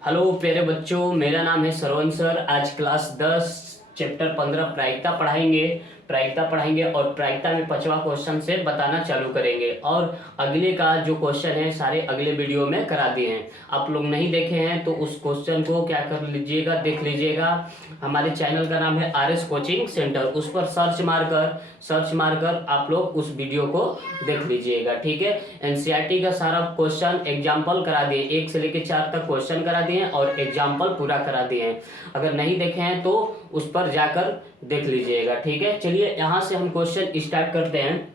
Hello प्यारे बच्चों, मेरा नाम है सरवण सर। आज क्लास 10 चैप्टर 15 प्रायिकता पढ़ाएंगे और प्रायिकता में 5वां क्वेश्चन से बताना चालू करेंगे। और अगले का जो क्वेश्चन है सारे अगले वीडियो में करा दिए हैं। आप लोग नहीं देखे हैं तो उस क्वेश्चन को क्या कर लीजिएगा, देख लीजिएगा। हमारे चैनल का नाम है RS कोचिंग सेंटर, उस पर सर्च मारकर आप लोग उस वीडियो को देख लीजिएगा। ठीक है, NCERT का सारा क्वेश्चन एग्जाम्पल करा दिए, 1 से लेकर 4 तक क्वेश्चन करा दिए और एग्जाम्पल पूरा करा दिए हैं। अगर नहीं देखे हैं तो उस पर जाकर देख लीजिएगा। ठीक है, चलिए यहाँ से हम क्वेश्चन स्टार्ट करते हैं।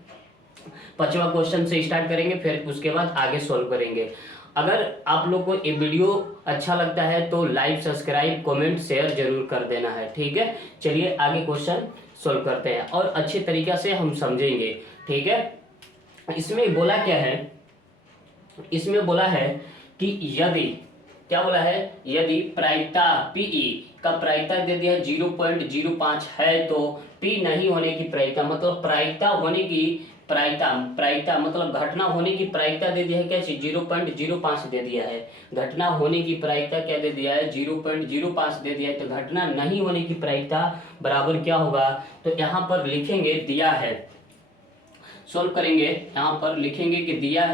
5वां क्वेश्चन से स्टार्ट करेंगे, फिर उसके बाद आगे सॉल्व करेंगे। अगर आप लोग को ये वीडियो अच्छा लगता है तो लाइक, सब्सक्राइब, कमेंट, शेयर जरूर कर देना है। ठीक है, चलिए आगे क्वेश्चन सॉल्व करते हैं और अच्छे तरीके से हम समझेंगे। ठीक है, इसमें बोला क्या है, इसमें बोला है कि यदि क्या बोला है, यदि प्रायिकता PE का प्रायिकता दे दिया 0.05 है तो P नहीं होने की प्रायिकता, मतलब प्रायिकता होने की प्रायिकता मतलब घटना होने की प्रायिकता दे दिया है क्या चीज, 0.05 दे दिया है। घटना होने की प्रायिकता क्या दे दिया है, 0.05 दे दिया है। तो घटना नहीं होने की प्रायिकता बराबर क्या होगा, तो यहाँ पर लिखेंगे दिया है, सोल्व करेंगे। यहाँ पर लिखेंगे कि दिया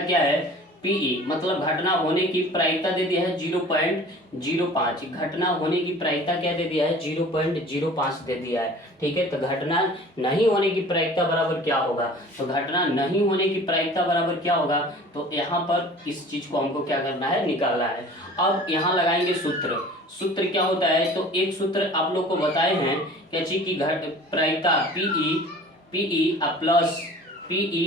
क्या है PE, मतलब घटना होने की प्रायिकता दे दिया है 0.05। घटना होने की प्रायिकता क्या दे दिया है, 0.05 दे दिया है। ठीक है, तो घटना नहीं होने की प्रायिकता बराबर क्या होगा, तो घटना नहीं होने की प्रायिकता बराबर क्या होगा, तो यहाँ पर इस चीज को हमको क्या करना है, निकालना है। अब यहाँ लगाएंगे सूत्र क्या होता है, तो एक सूत्र आप लोग को बताए हैं क्या चीज की, प्रायिकता PE प्लस PE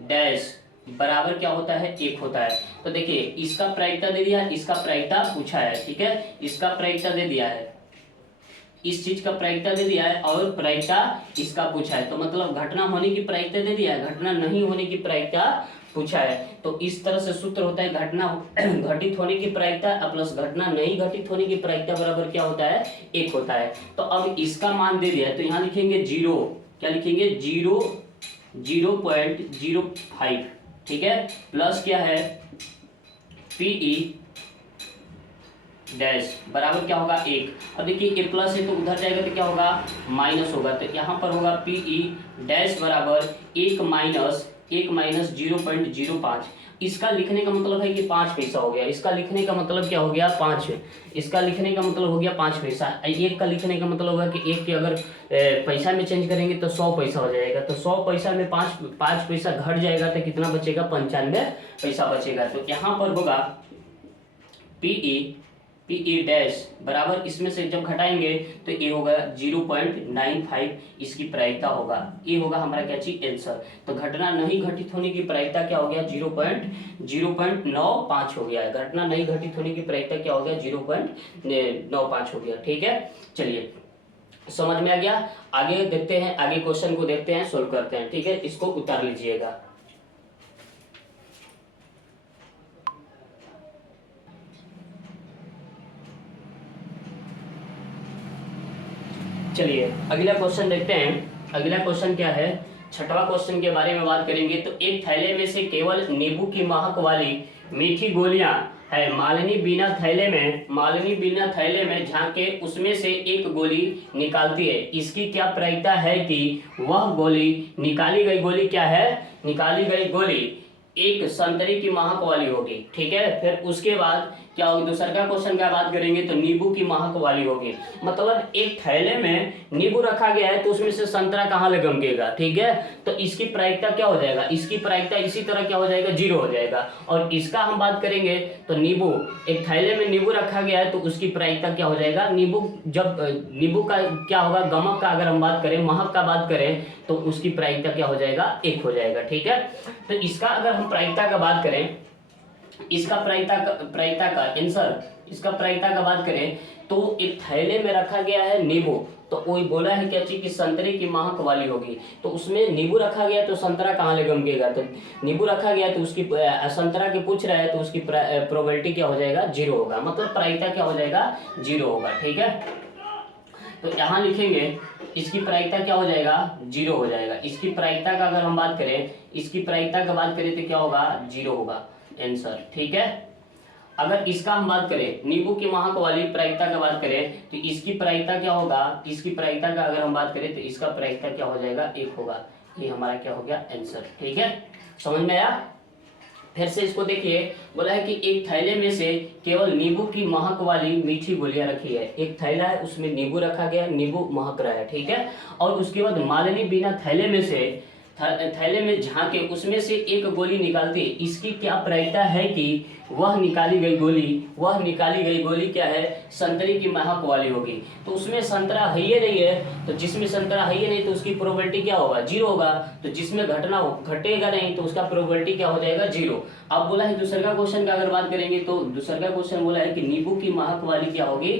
डैश बराबर क्या होता है, 1 होता है। तो देखिए इसका प्रायिकता दे दिया, इसका प्रायिकता पूछा है। ठीक है, इसका प्रायिकता दे दिया है, इस चीज का प्रायिकता दे दिया है और प्रायिकता इसका पूछा है। तो मतलब घटना होने की प्रायिकता दे दिया है, घटना नहीं होने की प्रायिकता पूछा है। तो इस तरह से सूत्र होता है, घटना घटित होने की प्रायिकता प्लस घटना नहीं घटित होने की प्रायिकता बराबर क्या होता है, 1 होता है। तो अब इसका मान दे दिया है तो यहाँ लिखेंगे 0, क्या लिखेंगे 0.05। ठीक है, प्लस क्या है PE डैश बराबर क्या होगा 1। अब देखिए ये प्लस है तो उधर जाएगा तो क्या होगा, माइनस होगा। तो यहाँ पर होगा PE डैश बराबर 1 माइनस 0.05। इसका लिखने का मतलब है कि 5 पैसा हो गया। इसका लिखने का मतलब क्या हो गया, 5। इसका लिखने का मतलब हो गया 5 पैसा। 1 का लिखने का मतलब होगा कि 1 के अगर पैसा में चेंज करेंगे तो 100 पैसा हो जाएगा। तो 100 पैसा में 5 पैसा घट जाएगा तो कितना बचेगा, 95 पैसा बचेगा। तो यहाँ पर होगा PE डैश बराबर, इसमें से जब घटाएंगे तो ये होगा 0.95, इसकी प्रायिकता होगा। ये होगा हमारा क्या चीज, आंसर। तो घटना नहीं घटित होने की प्रायिकता क्या हो गया, 0.95 हो गया है। घटना नहीं घटित होने की प्रायिकता क्या हो गया, 0.95 हो गया। ठीक है, चलिए समझ में आ गया। आगे देखते हैं, आगे क्वेश्चन को देखते हैं, सोल्व करते हैं। ठीक है, इसको उतार लीजिएगा। चलिए अगला क्वेश्चन देखते हैं। अगला क्वेश्चन क्या है, 6वां क्वेश्चन के बारे में बात करेंगे। तो एक थैले में से केवल नींबू की महक वाली मीठी गोलियां है। मालिनी बिना थैले में झांके उसमें से एक गोली निकालती है। इसकी क्या प्रायिकता है कि वह गोली, निकाली गई गोली क्या है, निकाली गई गोली एक संतरे की महक वाली होगी। ठीक है, फिर उसके बाद क्या होगी, दूसरा का क्वेश्चन का बात करेंगे तो नींबू की महक वाली होगी। मतलब एक थैले में नींबू रखा गया है तो उसमें से संतरा कहाँ लगेगा। ठीक है, तो इसकी प्रायिकता क्या हो जाएगा, इसकी प्रायिकता इसी तरह क्या हो जाएगा, 0 हो जाएगा। और इसका हम बात करेंगे तो नींबू, एक थैले में नींबू रखा गया है तो उसकी प्रायिकता क्या हो जाएगा, नींबू का क्या होगा, गमक का अगर हम बात करें, महक का बात करें तो उसकी प्रायिकता क्या हो जाएगा, 1 हो जाएगा। ठीक है, तो इसका अगर हम प्रायिकता का बात करें, इसका प्रायिकता का आंसर, इसका प्रायिकता का बात करें तो एक थैले में रखा गया है नींबू, तो वही बोला है क्या चीज कि संतरे की महक वाली होगी। तो उसमें नींबू रखा गया तो संतरा कहाँ लगेगा, तो नींबू रखा गया तो उसकी संतरा के पूछ रहा है तो उसकी प्रोबेबिलिटी क्या हो जाएगा, 0 होगा। मतलब प्रायिकता क्या हो जाएगा, 0 होगा। ठीक है, तो यहाँ लिखेंगे इसकी प्रायिकता क्या हो जाएगा, 0 हो जाएगा। इसकी प्रायिकता का अगर हम बात करें, इसकी प्रायिकता का बात करें तो क्या होगा, 0 होगा आंसर। ठीक है, अगर इसका हम बात करें, नींबू की महक वाली प्रायिकता का बात करें तो इसकी प्रायिकता क्या होगा, इसकी प्रायिकता का अगर हम बात करें तो इसका प्रायिकता क्या हो जाएगा, 1 होगा। ये हमारा क्या हो गया आंसर। ठीक है, समझ में आया। फिर से इसको देखिए, बोला है कि एक थैले में से केवल नींबू की महक वाली मीठी गोलियां रखी है। एक थैला है, उसमें नींबू रखा गया, नींबू महक रहा है। ठीक है, और उसके बाद मालिनी बिना थैले में से थैले में झांके उसमें से एक गोली निकालती है। इसकी क्या प्रायिकता है कि वह निकाली गई गोली क्या है, संतरे की महक वाली होगी। तो उसमें संतरा है ही नहीं है, तो जिसमें संतरा है ही नहीं तो उसकी प्रोबेबिलिटी क्या होगा, 0 होगा। तो जिसमें घटेगा नहीं तो उसका प्रोबेबिलिटी क्या हो जाएगा, 0। अब बोला है दूसरा क्वेश्चन का अगर बात करेंगे तो दूसरा क्वेश्चन बोला है कि नींबू की महक वाली क्या होगी,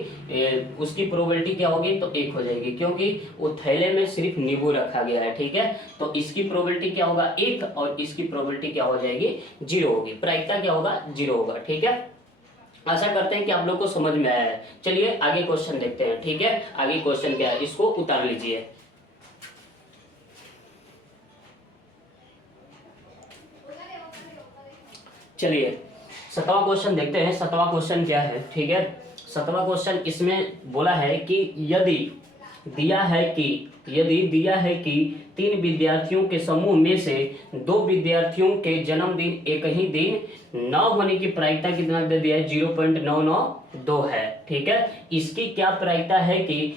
उसकी प्रोबेबिलिटी क्या होगी, तो 1 हो जाएगी, क्योंकि वो थैले में सिर्फ नींबू रखा गया है। ठीक है, तो इसकी प्रोबेबिलिटी क्या होगा, 1, और इसकी प्रोबेबिलिटी क्या हो जाएगी, 0 होगी। प्रायिकता क्या होगा, 0 होगा। ठीक है, आशा करते हैं कि आप लोग को समझ में आया है। चलिए आगे क्वेश्चन देखते हैं। ठीक है, आगे क्वेश्चन क्या है, इसको उतार लीजिए। चलिए 7वां क्वेश्चन देखते हैं। 7वां क्वेश्चन क्या है। ठीक है, 7वां क्वेश्चन इसमें बोला है कि यदि दिया है कि 3 विद्यार्थियों के समूह में से 2 विद्यार्थियों के जन्मदिन एक ही दिन न होने की प्रायिकता कितना दे दिया है, 0.992 है। ठीक है, इसकी क्या प्रायिकता है कि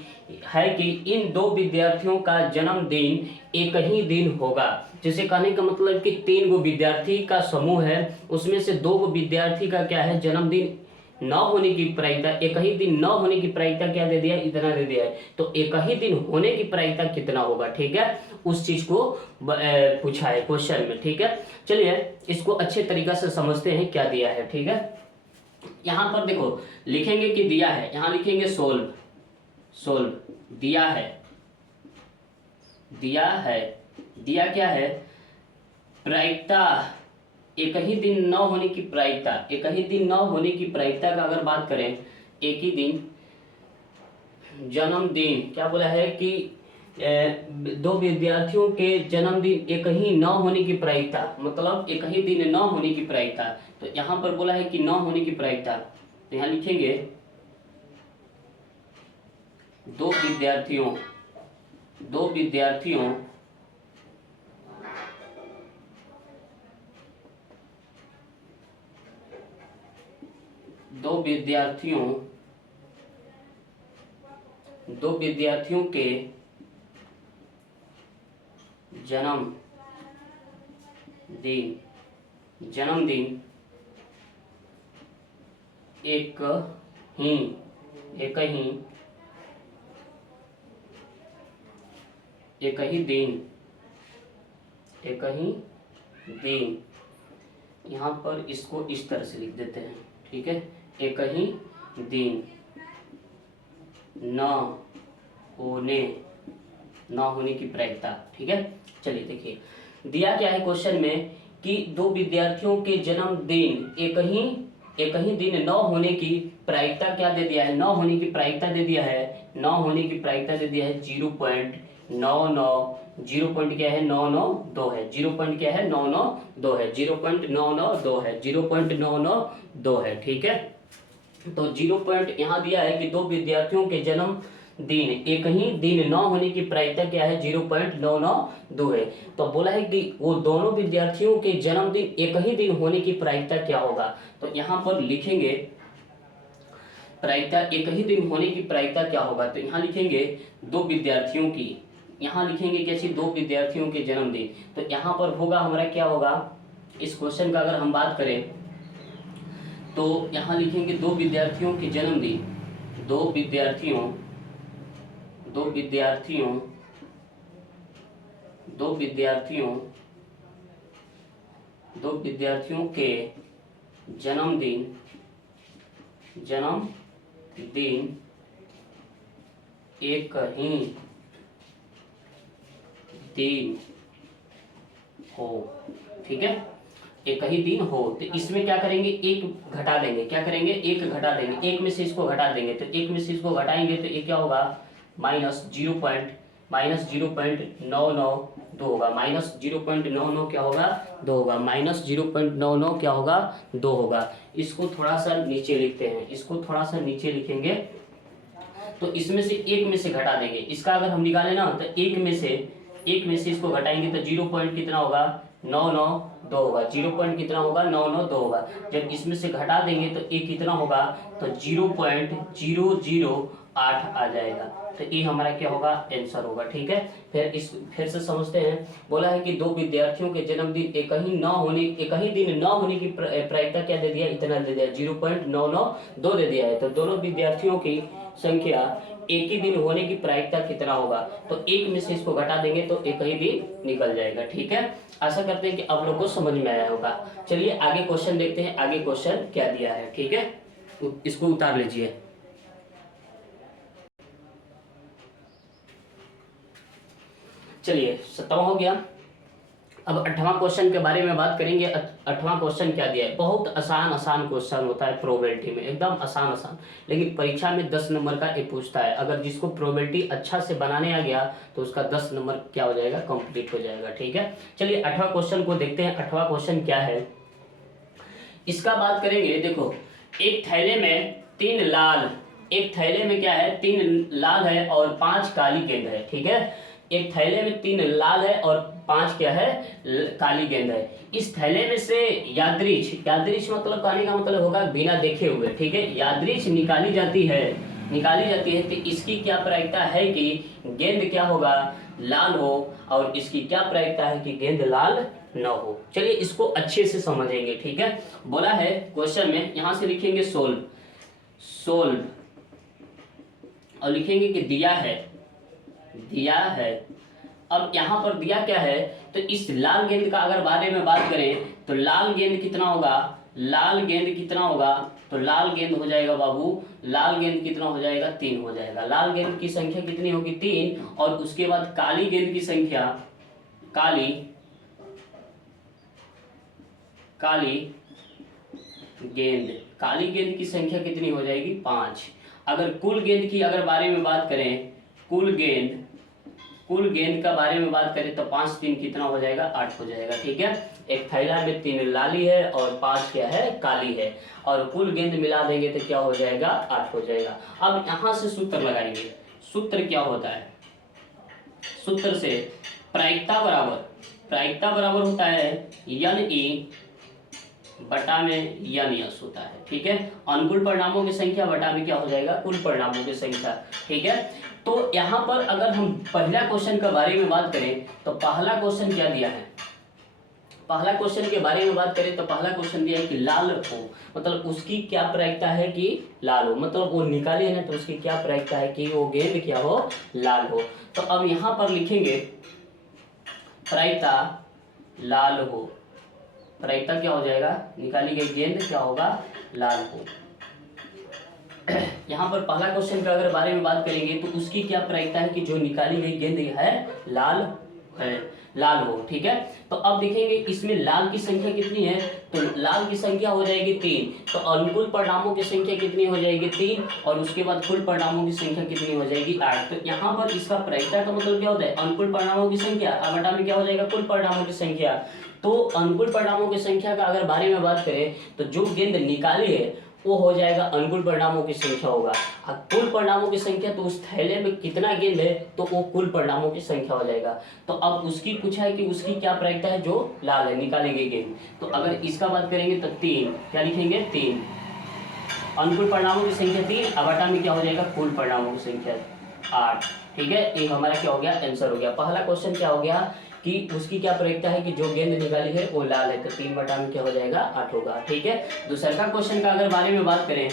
इन 2 विद्यार्थियों का जन्मदिन एक ही दिन होगा। जिसे कहने का मतलब कि 3 गो विद्यार्थी का समूह है, उसमें से 2 गो विद्यार्थी का क्या है, जन्मदिन न होने की प्रायिकता, एक ही दिन न होने की प्रायिकता क्या दे दिया, इतना दे दिया है। तो एक ही दिन होने की प्रायिकता कितना होगा। ठीक है, उस चीज को पूछा है क्वेश्चन में। ठीक है, चलिए इसको अच्छे तरीका से समझते हैं क्या दिया है। ठीक है, यहाँ पर देखो लिखेंगे कि दिया है, यहाँ लिखेंगे सोल्व दिया है। दिया क्या है, प्रायिकता, एक ही दिन न होने की प्रायिकता, का अगर बात करें, एक ही दिन जन्मदिन, क्या बोला है कि 2 विद्यार्थियों के जन्मदिन एक ही न होने की प्रायिकता, मतलब एक ही दिन न होने की प्रायिकता। तो यहाँ पर बोला है कि न होने की प्रायिकता, तो यहाँ लिखेंगे 2 विद्यार्थियों के जन्मदिन एक ही दिन, यहाँ पर इसको इस तरह से लिख देते हैं। ठीक है, एक ही दिन न होने की प्रायिकता। ठीक है, चलिए देखिए दिया क्या है क्वेश्चन में कि 2 विद्यार्थियों के जन्मदिन एक ही दिन न होने की प्रायिकता क्या दे दिया है, 0.99 होने की प्रायिकता दे दिया है 0.99, 0 क्या है 992 है, 0.992 है। ठीक है, तो 0 यहाँ दिया है कि 2 विद्यार्थियों के जन्मदिन एक ही दिन न होने की प्रायिकता क्या है, 0.992 है। तो बोला है कि वो दोनों विद्यार्थियों के जन्मदिन एक ही दिन होने की प्रायिकता क्या होगा। तो यहाँ पर लिखेंगे प्रायिकता, एक ही दिन होने की प्रायिकता क्या होगा। तो यहाँ लिखेंगे 2 विद्यार्थियों की, यहाँ लिखेंगे कैसे, 2 विद्यार्थियों के जन्मदिन। तो यहाँ पर होगा हमारा क्या होगा, इस क्वेश्चन का अगर हम बात करें तो यहाँ लिखेंगे 2 विद्यार्थियों के जन्मदिन, 2 विद्यार्थियों के जन्मदिन एक ही दिन हो। ठीक है, एक ही दिन हो, तो इसमें क्या करेंगे, एक घटा देंगे, एक में से इसको घटा देंगे। तो एक में से इसको घटाएंगे तो ये क्या होगा, -0.992 -0.992 होगा, -0.99 क्या होगा 2 होगा, -0.99 क्या होगा 2 होगा। इसको थोड़ा सा नीचे लिखते हैं, इसको थोड़ा सा नीचे लिखेंगे तो इसमें से एक में से घटा देंगे। इसका अगर हम निकालें ना तो एक में से इसको घटाएंगे तो 0 पॉइंट कितना होगा 992 होगा। 0 पॉइंट कितना होगा 992 होगा। जब इसमें से घटा देंगे तो ये कितना होगा तो 0.008 आ जाएगा। तो ये हमारा क्या होगा आंसर होगा। ठीक है, फिर से समझते हैं। बोला है कि दो विद्यार्थियों के जन्मदिन एक ही दिन न होने की प्रायिकता क्या दे दिया, इतना दे दिया 0.992 दे दिया है। तो दोनों विद्यार्थियों की संख्या एक ही दिन होने की प्रायिकता कितना होगा, तो एक में से इसको घटा देंगे तो एक ही दिन निकल जाएगा। ठीक है, आशा करते हैं कि आप लोग को समझ में आया होगा। चलिए आगे क्वेश्चन देखते हैं, आगे क्वेश्चन क्या दिया है। ठीक है, इसको उतार लीजिए। चलिए 7वां हो गया। अब 8वां क्वेश्चन के बारे में बात करेंगे। 8वां क्वेश्चन क्या दिया है, बहुत आसान क्वेश्चन होता है प्रोबेबिलिटी में, एकदम आसान। लेकिन परीक्षा में 10 नंबर का ये पूछता है। अगर जिसको प्रोबेबिलिटी अच्छा से बनाने आ गया तो उसका 10 नंबर क्या हो जाएगा, कंप्लीट हो जाएगा। ठीक है, चलिए 8वां क्वेश्चन को देखते हैं। 8वां क्वेश्चन क्या है इसका बात करेंगे। देखो, एक थैले में 3 लाल, एक थैले में क्या है 3 लाल है और 5 काली गेंद है। ठीक है, एक थैले में 3 लाल है और 5 क्या है काली गेंद है। इस थैले में से यादृछ मतलब कहने का मतलब होगा बिना देखे हुए। ठीक है, यादृछ निकाली जाती है तो इसकी क्या प्रायिकता है कि गेंद क्या होगा लाल हो, और इसकी क्या प्रायिकता है कि गेंद लाल न हो। चलिए इसको अच्छे से समझेंगे। ठीक है, बोला है क्वेश्चन में, यहां से लिखेंगे सोल्व और लिखेंगे कि दिया है। अब यहाँ पर दिया क्या है, तो इस लाल गेंद का अगर बारे में बात करें तो लाल गेंद कितना होगा, तो लाल गेंद हो जाएगा बाबू, लाल गेंद कितना हो जाएगा 3 हो जाएगा। लाल गेंद की संख्या कितनी होगी 3, और उसके बाद काली गेंद की संख्या, काली गेंद की संख्या कितनी हो जाएगी 5। अगर कुल गेंद की अगर बारे में बात करें, कुल गेंद का बारे में बात करें तो 5 3 कितना हो जाएगा 8 हो जाएगा। ठीक है, एक थैला में 3 लाली है और 5 क्या है काली है, और कुल गेंद मिला देंगे तो क्या हो जाएगा 8 हो जाएगा। अब यहाँ से सूत्र लगाएंगे। सूत्र क्या होता है, सूत्र से प्रायिकता बराबर होता है NE बटा में NS होता है। ठीक है, अनुकूल परिणामों की संख्या बटा में क्या हो जाएगा कुल परिणामों की संख्या। ठीक है, तो यहाँ पर अगर हम पहला क्वेश्चन के बारे में बात करें तो पहला क्वेश्चन क्या दिया है, पहला क्वेश्चन के बारे में बात करें तो पहला क्वेश्चन दिया है कि लाल हो, मतलब उसकी क्या प्रायिकता है कि लाल हो, मतलब वो निकाली है ना तो उसकी क्या प्रायिकता है कि वो गेंद क्या हो लाल हो। तो अब यहाँ पर लिखेंगे प्रायिकता लाल हो, प्रायिकता क्या हो जाएगा, निकाली गई गेंद क्या होगा लाल हो। यहाँ पर पहला क्वेश्चन का अगर बारे में बात करेंगे तो उसकी क्या प्रायिकता है कि जो निकाली गई गेंद है लाल हो। ठीक है, तो अब देखेंगे इसमें लाल की संख्या कितनी है, तो लाल की संख्या हो जाएगी 3, तो अनुकूल परिणामों की संख्या कितनी हो जाएगी 3, और उसके बाद कुल परिणामों की संख्या कितनी हो जाएगी 8। तो यहाँ पर इसका प्रायिकता का मतलब क्या होता है, अनुकूल परिणामों की संख्या बटा में क्या हो जाएगा कुल परिणामों की संख्या। तो अनुकूल परिणामों की संख्या का अगर बारे में बात करें तो जो गेंद निकाली है वो हो जाएगा अनुकूल परिणामों की संख्या होगा, और कुल परिणामों की संख्या तो उस थैले में कितना गेंद है तो वो कुल परिणामों की संख्या हो जाएगा। तो अब उसकी पूछा है कि उसकी क्या प्रायिकता है जो लाल है निकाली गई गेंद। तो अगर इसका बात करेंगे तो 3 क्या लिखेंगे 3, अनुकूल परिणामों की संख्या 3, बटा में क्या हो जाएगा कुल परिणामों की संख्या 8। ठीक है, ये हमारा क्या हो गया आंसर हो गया। पहला क्वेश्चन क्या हो गया कि उसकी क्या प्रायिकता है कि जो गेंद निकाली है वो लाल है, तो 3 बटा में क्या हो जाएगा 8 होगा। ठीक है, दूसरा क्वेश्चन का अगर बारे में बात करें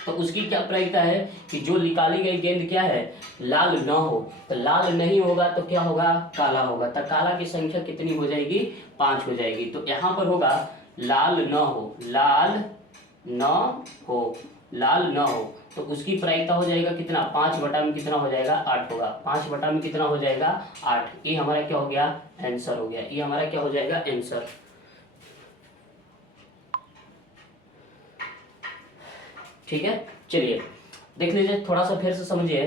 तो उसकी क्या प्रायिकता है कि जो निकाली गई गेंद क्या है लाल न हो, तो लाल नहीं होगा तो क्या होगा काला होगा, तो काला की संख्या कितनी हो जाएगी 5 हो जाएगी। तो यहाँ पर होगा लाल न हो, तो उसकी प्रायिकता हो जाएगा कितना 5 बटा में कितना हो जाएगा 8 होगा, 5 बटा में कितना हो जाएगा 8। ये हमारा क्या हो गया आंसर हो गया, ये हमारा क्या हो जाएगा आंसर। ठीक है, चलिए देख लीजिए थोड़ा सा फिर से समझिए।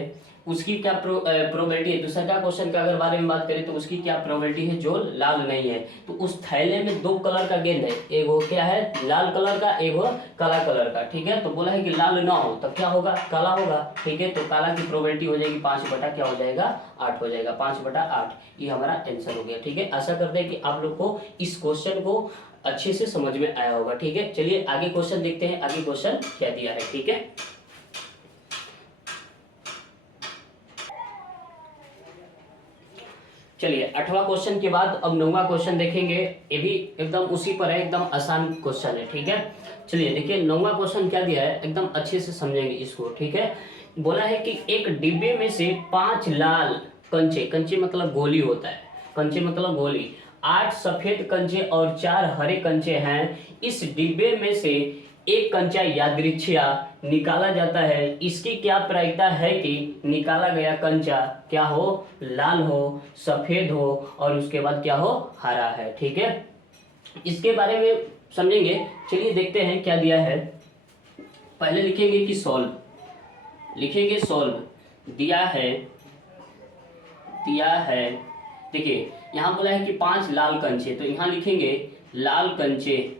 उसकी क्या प्रोबेबिलिटी है। दूसरा का क्वेश्चन का अगर बारे में बात करें तो उसकी क्या प्रोबेबिलिटी है जो लाल नहीं है। तो उस थैले में दो कलर का गेंद है, एक वो क्या है लाल कलर का, एक वो काला कलर का, ठीक है। तो बोला है कि लाल ना हो तब क्या होगा, काला होगा, ठीक है। तो काला की प्रोबेबिलिटी हो जाएगी 5 बटा क्या हो जाएगा 8 हो जाएगा, 5 बटा 8 ये हमारा आंसर हो गया, ठीक है। आशा करते हैं कि आप लोग को इस क्वेश्चन को अच्छे से समझ में आया होगा, ठीक है। चलिए आगे क्वेश्चन देखते हैं, आगे क्वेश्चन क्या दिया है, ठीक है। चलिए 8वां क्वेश्चन के बाद अब 9वां क्वेश्चन देखेंगे। ये भी एकदम उसी पर है, एकदम आसान क्वेश्चन है, ठीक है। चलिए देखिए 9वां क्वेश्चन क्या दिया है, एकदम अच्छे से समझेंगे इसको, ठीक है। बोला है कि एक डिब्बे में से 5 लाल कंचे, कंचे मतलब गोली होता है, कंचे मतलब गोली, 8 सफेद कंचे और 4 हरे कंचे हैं। इस डिब्बे में से एक कंचा यादृच्छिया निकाला जाता है। इसकी क्या प्रायिकता है कि निकाला गया कंचा क्या हो, लाल हो, सफेद हो और उसके बाद क्या हो, हरा है, ठीक है। इसके बारे में समझेंगे। चलिए देखते हैं क्या दिया है। पहले लिखेंगे कि सॉल्व, लिखेंगे सॉल्व। दिया है देखिए यहाँ बोला है कि 5 लाल कंचे, तो यहाँ लिखेंगे लाल कंचे,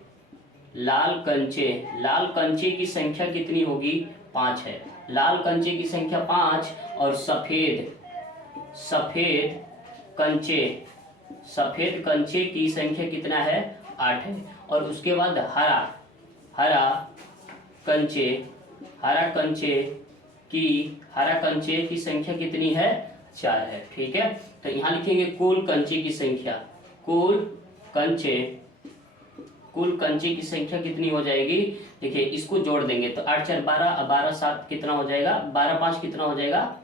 लाल कंचे, लाल कंचे की संख्या कितनी होगी 5 है, लाल कंचे की संख्या 5 और सफेद कंचे, सफेद कंचे की संख्या कितना है 8 है। और उसके बाद हरा कंचे की संख्या कितनी है 4 है, ठीक है। तो यहाँ लिखेंगे कुल कंचे की संख्या, कुल कंचे की संख्या कितनी हो जाएगी, देखिए इसको जोड़ देंगे तो 8 4 12, 12 7 कितना हो जाएगा, 12 5 कितना हो जाएगा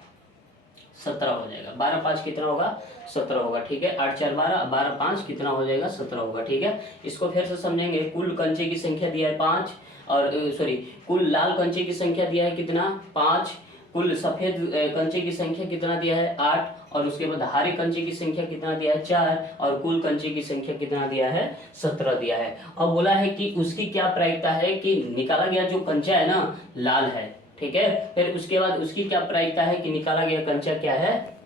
17 हो जाएगा, 12 5 कितना होगा 17 होगा, ठीक है। 8 4 12, 12 5 कितना हो जाएगा 17 होगा, ठीक है। इसको फिर से समझेंगे। कुल कंचे की संख्या दिया है 5 और कुल लाल कंचे की संख्या दिया है कितना 5, कुल सफेद कंचे की संख्या कितना दिया है 8 और उसके बाद हरे कंचे की संख्या कितना दिया है 4 और कुल कंचे की संख्या कितना दिया है 17 दिया है। अब बोला है कि उसकी क्या प्रायिकता है कि निकाला गया जो कंचा है ना लाल है, ठीक है। फिर उसके बाद उसकी क्या प्रायिकता है कि निकाला गया कंचा क्या है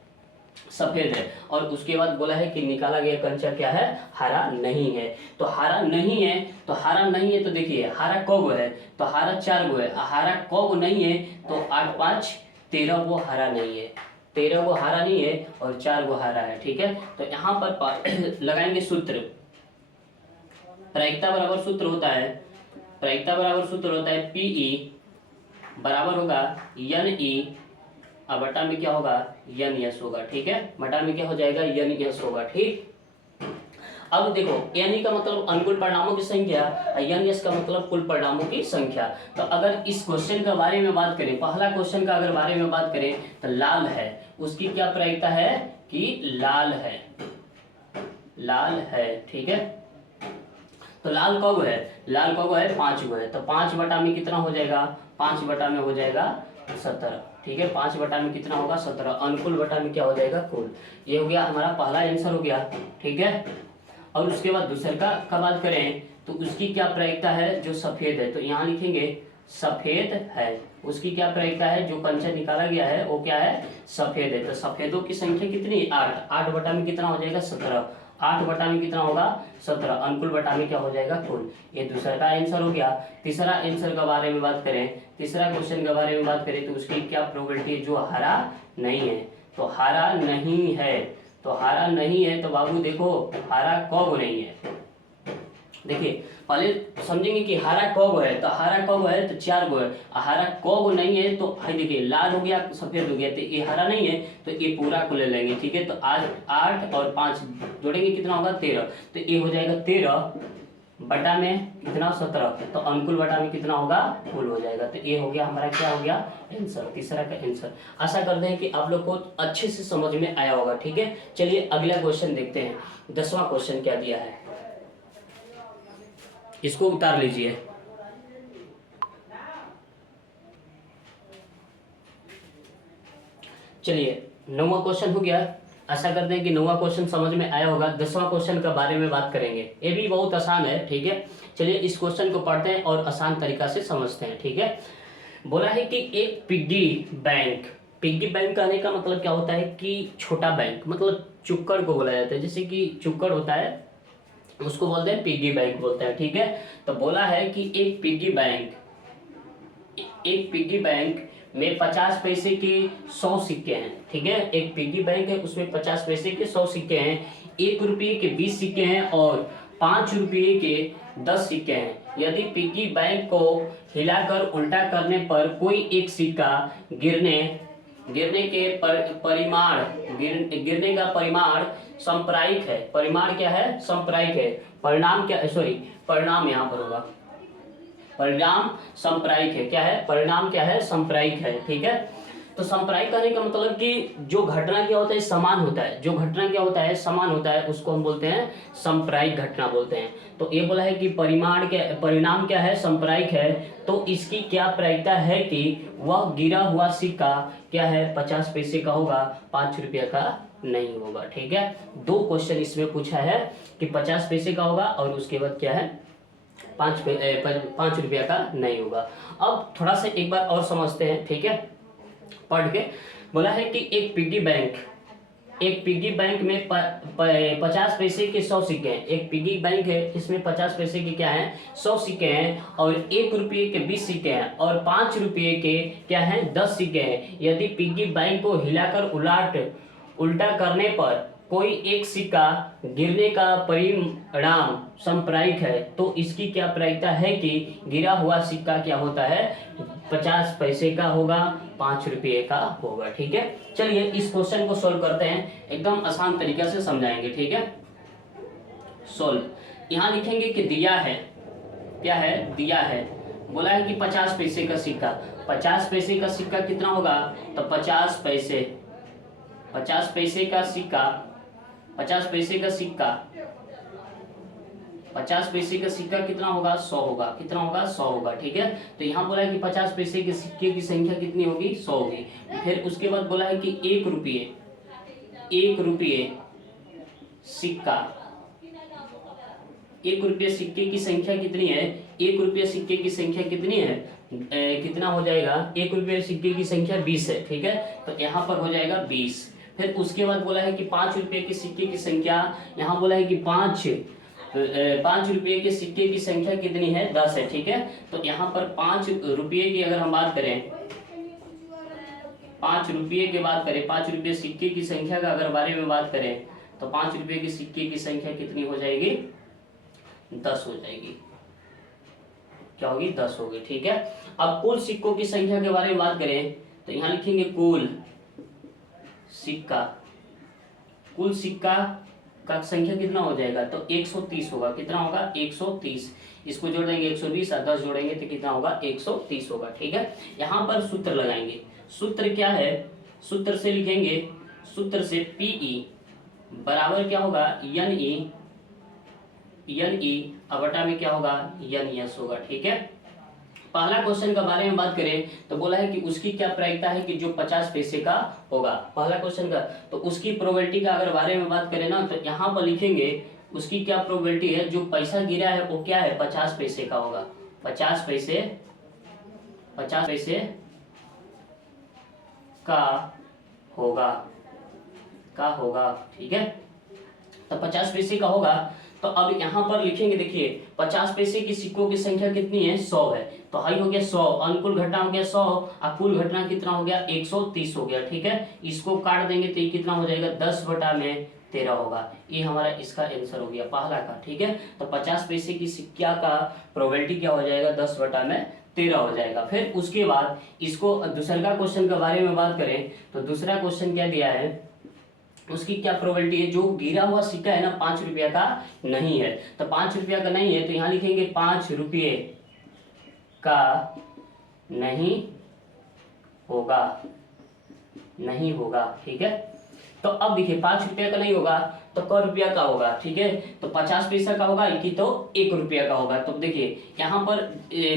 सफेद है। और उसके बाद बोला है कि निकाला गया कंचा क्या है हरा नहीं है। तो हरा नहीं है तो देखिए हरा कब है, तो हरा 4 गो है, हरा कब नहीं है तो 8 5 13 वो हरा नहीं है, 13 वो हरा नहीं है और 4 वो हरा है, ठीक है। तो यहाँ पर लगाएंगे सूत्र, प्रायिकता बराबर सूत्र होता है पीई बराबर होगा एन ई अब बटा में क्या होगा एन एस होगा, ठीक है। बटा में क्या हो जाएगा एन एस होगा, ठीक। अब देखो एन ई का मतलब अनुकूल परिणामों की संख्या, एन एस का मतलब कुल परिणामों की संख्या। तो अगर इस क्वेश्चन के बारे में बात करें, पहला क्वेश्चन का अगर बारे में बात करें तो लाल है, उसकी क्या प्रायिकता है कि लाल है, ठीक है। तो लाल कब है 5 गो है, तो 5 बटा में कितना हो जाएगा 5 बटा में हो जाएगा 17, ठीक है। 5 बटा में कितना होगा 17, अनुकूल बटा में क्या हो जाएगा कुल। ये हो गया हमारा पहला आंसर हो गया, ठीक है। और उसके बाद दूसरे का बात करें तो उसकी क्या प्रायिकता है जो सफेद है, तो यहाँ लिखेंगे सफेद है, उसकी क्या प्रायिकता है जो कंचा निकाला गया है वो क्या है सफेद है। तो सफेदों की संख्या कितनी 8 बटा में कितना हो जाएगा 17, 8 बटा में कितना होगा 17, अनुकूल बटा में क्या हो जाएगा कुल। ये दूसरा का आंसर हो गया। तीसरा आंसर के बारे में बात करें, तीसरा क्वेश्चन के बारे में बात करें तो उसकी क्या प्रोबेबिलिटी जो हरा नहीं है, तो हरा नहीं है तो बाबू देखो हरा कब नहीं है। देखिए पहले समझेंगे कि हरा कब है, तो हरा कब है तो 4 गो है, हरा कब नहीं है तो देखिए लाल हो गया सफेद हो गया, तो ये हरा नहीं है तो ये पूरा को ले लेंगे, ठीक है। तो आज 8 और 5 जोड़ेंगे कितना होगा 13, तो ये हो जाएगा 13 बटा में कितना 17, तो अनुकूल बटा में कितना होगा कुल हो जाएगा। तो ये हो गया हमारा क्या हो गया आंसर, तीसरा का आंसर। आशा करते हैं कि आप लोग को अच्छे से समझ में आया होगा, ठीक है। चलिए अगला क्वेश्चन देखते हैं। 10वां क्वेश्चन क्या दिया है, इसको उतार लीजिए। चलिए 9वां क्वेश्चन हो गया। आशा करते हैं कि 9वां क्वेश्चन समझ में आया होगा। 10वां क्वेश्चन के बारे में बात करेंगे, ये भी बहुत आसान है, ठीक है। चलिए इस क्वेश्चन को पढ़ते हैं और आसान तरीका से समझते हैं, ठीक है। बोला है कि एक पिग्गी पिग्गी बैंक कहने का मतलब क्या होता है कि छोटा बैंक, मतलब चुक्कड़ को बोला जाता है। जैसे कि चुक्कड़ होता है उसको बोलते हैं पिग्गी बैंक बोलते हैं, ठीक है। तो बोला है कि एक पिग्गी बैंक में 50 पैसे के 100 सिक्के हैं, ठीक है। एक पिग्गी बैंक है उसमें 50 पैसे के 100 सिक्के हैं, 1 रुपये के 20 सिक्के हैं और 5 रुपये के 10 सिक्के हैं। यदि पिग्गी बैंक को हिलाकर उल्टा करने पर कोई एक सिक्का गिरने गिरने के गिरने का परिमाण सांप्रायिक है। परिमाण क्या है? सांप्रायिक है। परिणाम क्या, सॉरी परिणाम यहाँ पर होगा, परिणाम सांप्रायिक है। क्या है? परिणाम क्या है? सांप्रायिक है, ठीक है। तो सांप्रायिक कहने का मतलब कि जो घटना क्या होता है समान होता है, जो घटना क्या होता है समान होता है, उसको हम बोलते हैं सांप्रायिक घटना बोलते हैं। तो ये बोला है कि परिणाम क्या है? सांप्रायिक है। तो इसकी क्या प्रायिकता है कि वह गिरा हुआ सिक्का क्या है? 50 पैसे का होगा, 5 रुपया का नहीं होगा, ठीक है। 2 क्वेश्चन इसमें पूछा है कि 50 पैसे का होगा और उसके बाद क्या है 5 रुपया का नहीं होगा। अब थोड़ा सा एक बार और समझते हैं, ठीक है, पढ़ के। बोला है कि एक पिग्गी बैंक में 50 पैसे के 100 सिक्के हैं। एक पिग्गी बैंक है, इसमें 50 पैसे के क्या हैं? 100 सिक्के हैं और 1 रुपये के 20 सिक्के हैं और 5 रुपये के क्या हैं? 10 सिक्के हैं। यदि पिग्गी बैंक को हिलाकर उल्टा करने पर कोई एक सिक्का गिरने का परिणाम सांप्रायिक है, तो इसकी क्या प्रायिकता है कि गिरा हुआ सिक्का क्या होता है? 50 पैसे का होगा, 5 रुपये का होगा, ठीक है। चलिए इस क्वेश्चन को सोल्व करते हैं, एकदम आसान तरीके से समझाएंगे, ठीक है। सोल्व यहाँ लिखेंगे कि दिया है, क्या है? दिया है। बोला है कि 50 पैसे का सिक्का, 50 पैसे का सिक्का कितना होगा? तो 50 पैसे का सिक्का 50 पैसे का सिक्का 50 पैसे का सिक्का कितना होगा? 100 होगा। कितना होगा? 100 होगा, ठीक है। तो यहाँ बोला है कि 50 पैसे के सिक्के की संख्या कितनी होगी? 100 होगी। फिर उसके बाद बोला है कि 1 रुपये सिक्का 1 रुपये सिक्के की संख्या कितनी है? 1 रुपये सिक्के की संख्या कितनी है? कितना हो जाएगा? 1 रुपये सिक्के की संख्या 20 है, ठीक है। तो यहाँ पर हो जाएगा 20। फिर उसके बाद बोला है कि 5 रुपये के सिक्के की संख्या, यहाँ बोला है कि 5 रुपये के सिक्के की संख्या कितनी है? 10 है, ठीक है। तो यहाँ पर 5 रुपये की अगर हम बात करें, 5 रुपये की बात करें, 5 रुपये सिक्के की संख्या का अगर बारे में बात करें तो 5 रुपये के सिक्के की संख्या कितनी हो जाएगी? 10 हो जाएगी। क्या होगी? 10 होगी, ठीक है। अब कुल सिक्कों की संख्या के बारे में बात करें तो यहाँ लिखेंगे कुल सिक्का का संख्या कितना हो जाएगा? तो 130 होगा। कितना होगा? 130। इसको जोड़ देंगे 120 और 10 जोड़ेंगे तो कितना होगा? 130 होगा, ठीक है। यहाँ पर सूत्र लगाएंगे। सूत्र क्या है? सूत्र से लिखेंगे, सूत्र से PE बराबर क्या होगा? NE बटा में क्या होगा? NS होगा, ठीक है। पहला क्वेश्चन के बारे में बात करें तो बोला है कि उसकी क्या प्रायिकता है कि जो 50 पैसे का होगा। पहला क्वेश्चन का तो उसकी प्रोबेबिलिटी का अगर बारे में बात करें ना तो यहाँ पर लिखेंगे उसकी क्या प्रोबेबिलिटी है, जो पैसा गिरा है वो क्या है? 50 पैसे का होगा। 50 पैसे का होगा, ठीक है। तो 50 पैसे का होगा। तो अब यहाँ पर लिखेंगे, देखिए 50 पैसे की सिक्कों की संख्या कितनी है? 100 है। तो हाई हो गया 100, अनुकूल घटना हो गया 100 और कुल घटना कितना हो गया? 130 हो गया, ठीक है। इसको काट देंगे तो ये कितना हो जाएगा? 10 बटा में 13 होगा। ये हमारा इसका आंसर हो गया पहला का, ठीक है। तो 50 पैसे की सिक्का का प्रोबेबिलिटी क्या हो जाएगा? 10 बटा में 13 हो जाएगा। फिर उसके बाद इसको दूसरा क्वेश्चन के बारे में बात करें तो दूसरा क्वेश्चन क्या दिया है? उसकी क्या प्रोबेबिलिटी है? जो गिरा हुआ सिक्का है ना 5 रुपया का नहीं है। तो 5 रुपया का नहीं है तो यहाँ लिखेंगे 5 रुपये का नहीं होगा, ठीक है। तो अब देखिए 5 रुपया का नहीं होगा तो क रुपया का होगा, ठीक है। तो 50 पैसा का होगा कि तो 1 रुपया का होगा। तो देखिए यहाँ पर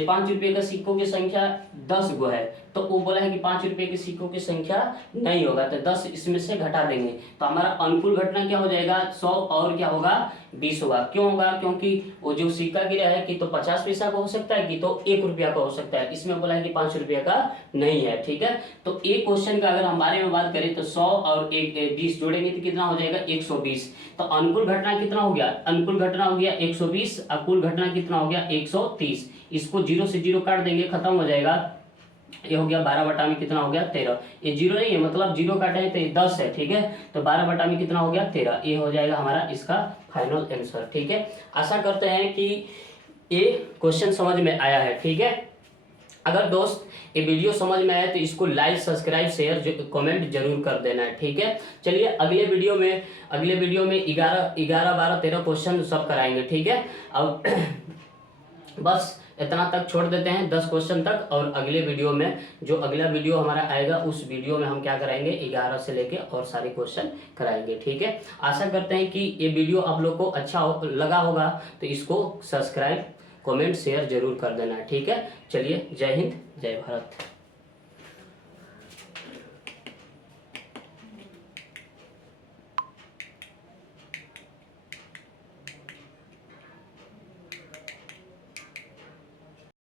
5 रुपये का सिक्कों की संख्या 10 गो है, तो वो बोला है कि 5 रुपये के सिक्कों की संख्या नहीं होगा, तो 10 इसमें से घटा देंगे, तो हमारा अनुकूल घटना क्या हो जाएगा 100 और क्या होगा 20 होगा। क्यों होगा? क्योंकि वो जो सिक्का गिरा है कि तो 50 पैसा का हो सकता है कि तो 1 रुपया का हो सकता है, इसमें बोला है कि 5 रुपया का नहीं है, ठीक है। तो एक क्वेश्चन का अगर हम बारे में बात करें तो 100 और 20 जोड़ेंगे तो कितना हो जाएगा 120। तो अनुकूल घटना कितना हो गया? अनुकूल घटना हो गया 120, अकुल घटना कितना हो गया 130। इसको 0 से 0 काट देंगे, खत्म हो जाएगा। ये हो गया 12 बटा में कितना हो गया 13। ये 0 नहीं है, मतलब 0 काटे हैं तो ये 10 है, ठीक है। तो 12 बटा में कितना हो गया 13। ये हो जाएगा हमारा इसका फाइनल आंसर, ठीक है। आशा करते हैं कि ये क्वेश्चन समझ में आया है, ठीक है। अगर दोस्त ये वीडियो समझ में आया तो इसको लाइक सब्सक्राइब शेयर कमेंट जरूर कर देना है, ठीक है। चलिए अगले वीडियो में 11 12 13 क्वेश्चन सब कराएंगे, ठीक है। अब बस इतना तक छोड़ देते हैं 10 क्वेश्चन तक, और अगले वीडियो में जो अगला वीडियो हमारा आएगा उस वीडियो में हम क्या कराएंगे 11 से लेके और सारे क्वेश्चन कराएंगे, ठीक है। आशा करते हैं कि ये वीडियो आप लोग को अच्छा लगा होगा, तो इसको सब्सक्राइब कमेंट शेयर जरूर कर देना, ठीक है। चलिए जय हिंद जय भारत।